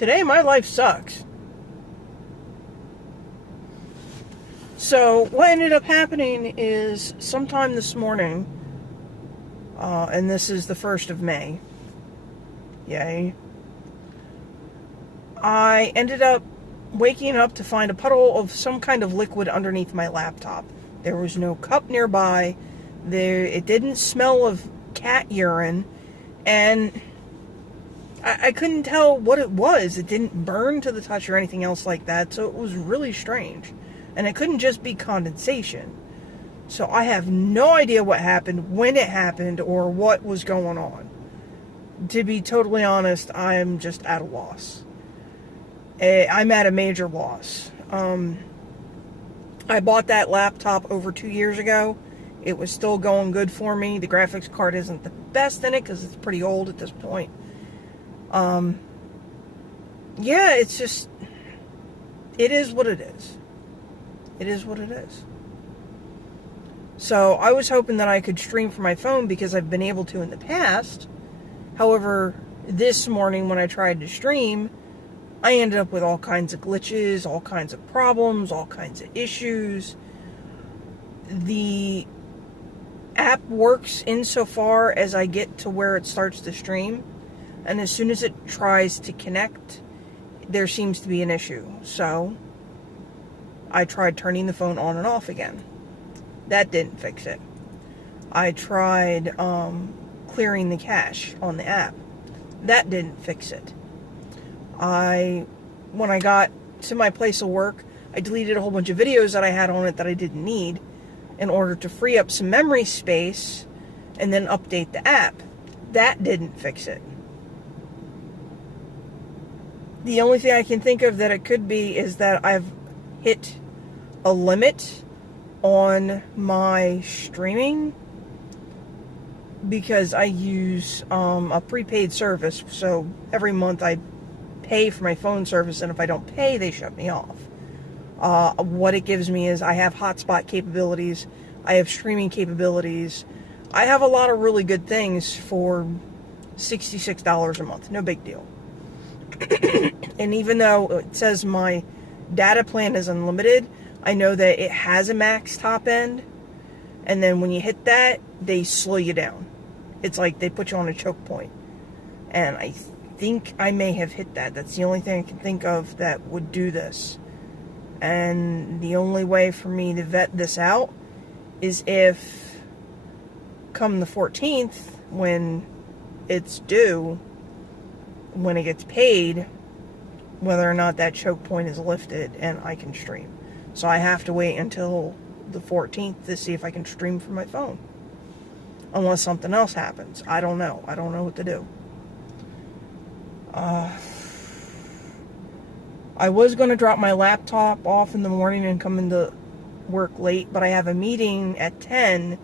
today my life sucks. So what ended up happening is sometime this morning, and this is the 1st of May, yay, I ended up waking up to find a puddle of some kind of liquid underneath my laptop. There was no cup nearby. It didn't smell of cat urine, and I couldn't tell what it was. It didn't burn to the touch or anything else like that, so it was really strange. And it couldn't just be condensation. So I have no idea what happened, when it happened, or what was going on. To be totally honest, I'm just at a loss. I'm at a major loss. I bought that laptop over 2 years ago. It was still going good for me. The graphics card isn't the best in it because it's pretty old at this point. Yeah, it's just, it is what it is. It is what it is. So I was hoping that I could stream from my phone because I've been able to in the past. However, this morning when I tried to stream, I ended up with all kinds of glitches, all kinds of problems, all kinds of issues. The app works insofar as I get to where it starts to stream, and as soon as it tries to connect, there seems to be an issue. So I tried turning the phone on and off again. That didn't fix it. I tried clearing the cache on the app. That didn't fix it. When I got to my place of work, I deleted a whole bunch of videos that I had on it that I didn't need in order to free up some memory space and then update the app. That didn't fix it. The only thing I can think of that it could be is that I've hit a limit on my streaming because I use a prepaid service. So every month I pay for my phone service, and if I don't pay, they shut me off. What it gives me is I have hotspot capabilities, I have streaming capabilities, I have a lot of really good things for $66 a month. No big deal. And even though it says my data plan is unlimited, I know that it has a max top end, and then when you hit that, they slow you down. It's like they put you on a choke point. And I think I may have hit that. That's the only thing I can think of that would do this. And the only way for me to vet this out is if, come the 14th, when it's due, when it gets paid, whether or not that choke point is lifted and I can stream. So I have to wait until the 14th to see if I can stream from my phone. Unless something else happens. I don't know. I don't know what to do. I was going to drop my laptop off in the morning and come into work late, but I have a meeting at 10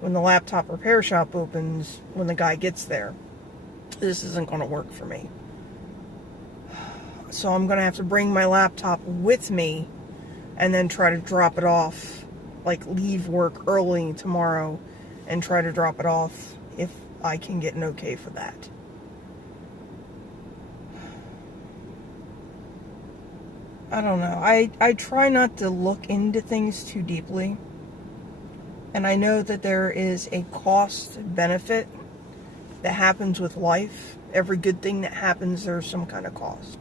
when the laptop repair shop opens, when the guy gets there. This isn't going to work for me. So I'm going to have to bring my laptop with me and then try to drop it off, like leave work early tomorrow and try to drop it off if I can get an okay for that. I don't know. I try not to look into things too deeply. And I know that there is a cost benefit that happens with life. Every good thing that happens, there's some kind of cost.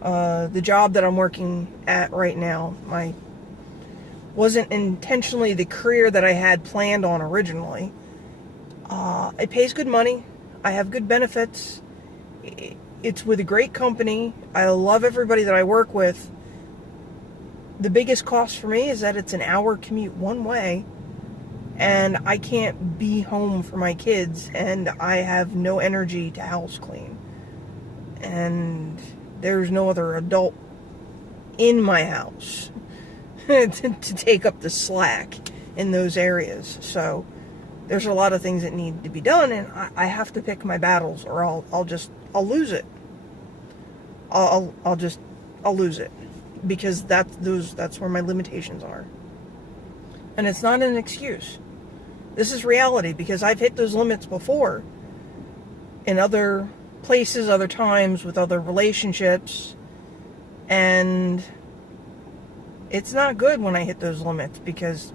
The job that I'm working at right now, wasn't intentionally the career that I had planned on originally. It pays good money. I have good benefits. It's with a great company. I love everybody that I work with. The biggest cost for me is that it's an hour commute one way, and I can't be home for my kids, and I have no energy to house clean. And there's no other adult in my house to take up the slack in those areas. So there's a lot of things that need to be done, and I have to pick my battles, or I'll lose it. I'll lose it, because that's where my limitations are. And it's not an excuse. This is reality, because I've hit those limits before in other places, other times, with other relationships, and it's not good when I hit those limits, because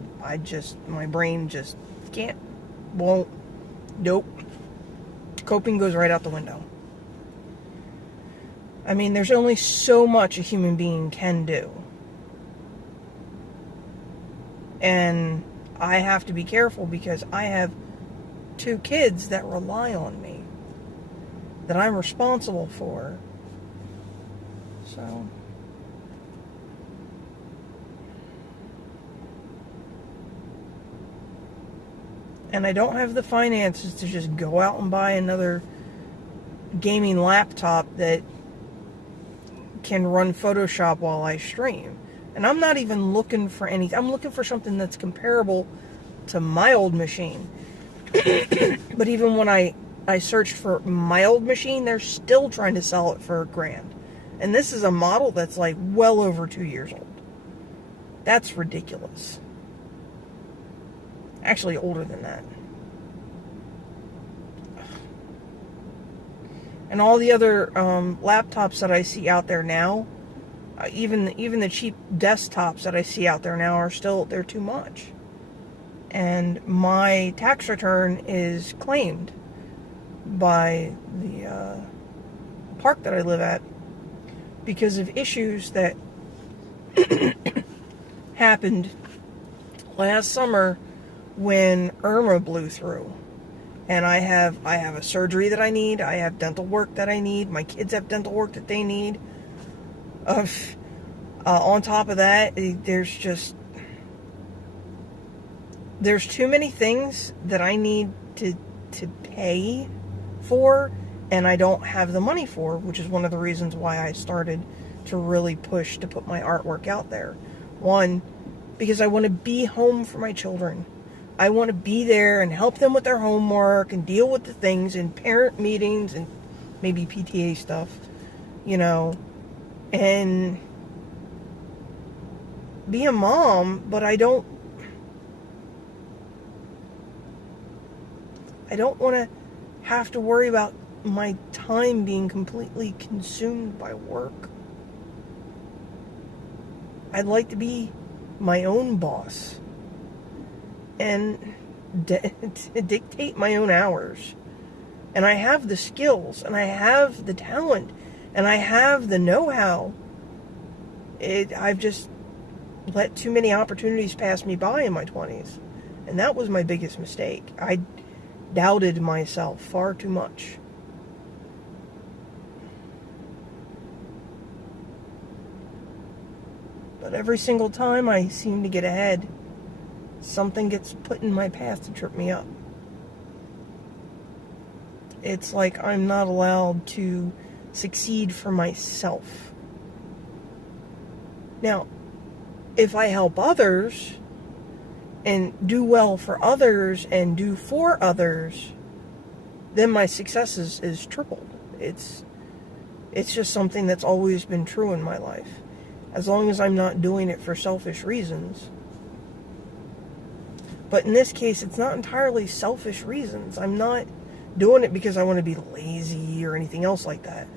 my brain just can't, won't, nope. Coping goes right out the window. I mean, there's only so much a human being can do. And I have to be careful, because I have 2 kids that rely on me, that I'm responsible for. So, and I don't have the finances to just go out and buy another gaming laptop that can run Photoshop while I stream. And I'm not even looking for anything. I'm looking for something that's comparable to my old machine. But even when I searched for my old machine, they're still trying to sell it for $1,000. And this is a model that's like well over 2 years old. That's ridiculous. Actually, older than that. And all the other laptops that I see out there now, even the cheap desktops that I see out there now they're too much. And my tax return is claimed by the park that I live at because of issues that happened last summer when Irma blew through. And I have a surgery that I need. I have dental work that I need. My kids have dental work that they need. On top of that, there's too many things that I need to pay for, and I don't have the money for, which is one of the reasons why I started to really push to put my artwork out there. One, because I want to be home for my children. I want to be there and help them with their homework and deal with the things and parent meetings and maybe PTA stuff, and be a mom, but I don't want to have to worry about my time being completely consumed by work. I'd like to be my own boss and dictate my own hours. And I have the skills, and I have the talent, and I have the know-how. I've just let too many opportunities pass me by in my 20s. And that was my biggest mistake. I doubted myself far too much. But every single time I seem to get ahead, something gets put in my path to trip me up. It's like I'm not allowed to succeed for myself. Now, if I help others and do well for others and do for others, then my success is tripled. It's just something that's always been true in my life. As long as I'm not doing it for selfish reasons. But in this case, it's not entirely selfish reasons. I'm not doing it because I want to be lazy or anything else like that.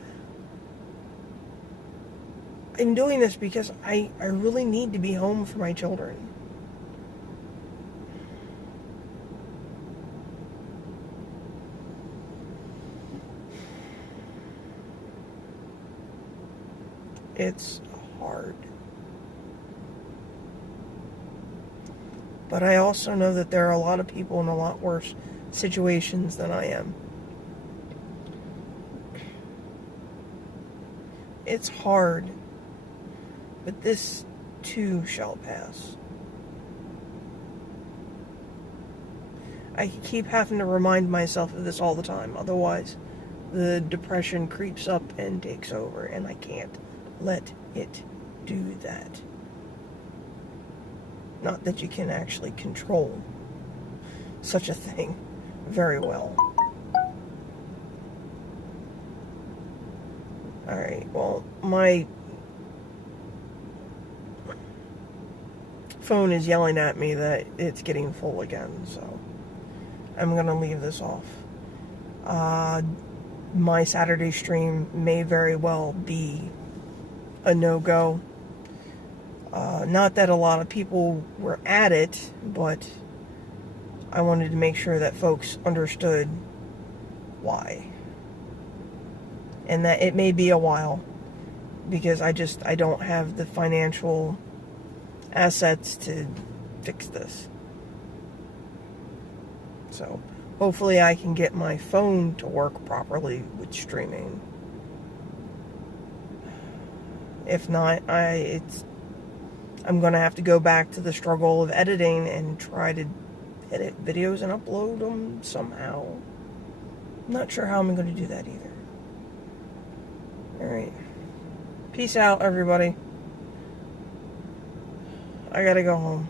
I'm doing this because I really need to be home for my children. It's hard. But I also know that there are a lot of people in a lot worse situations than I am. It's hard, but this too shall pass. I keep having to remind myself of this all the time, otherwise the depression creeps up and takes over, and I can't let it do that. Not that you can actually control such a thing very well. Alright, well, my phone is yelling at me that it's getting full again, so I'm going to leave this off. my Saturday stream may very well be a no-go. Not that a lot of people were at it, but I wanted to make sure that folks understood why. And that it may be a while, because I don't have the financial assets to fix this. So hopefully I can get my phone to work properly with streaming. If not, I'm gonna have to go back to the struggle of editing and try to edit videos and upload them somehow. I'm not sure how I'm gonna do that either. Alright. Peace out, everybody. I gotta go home.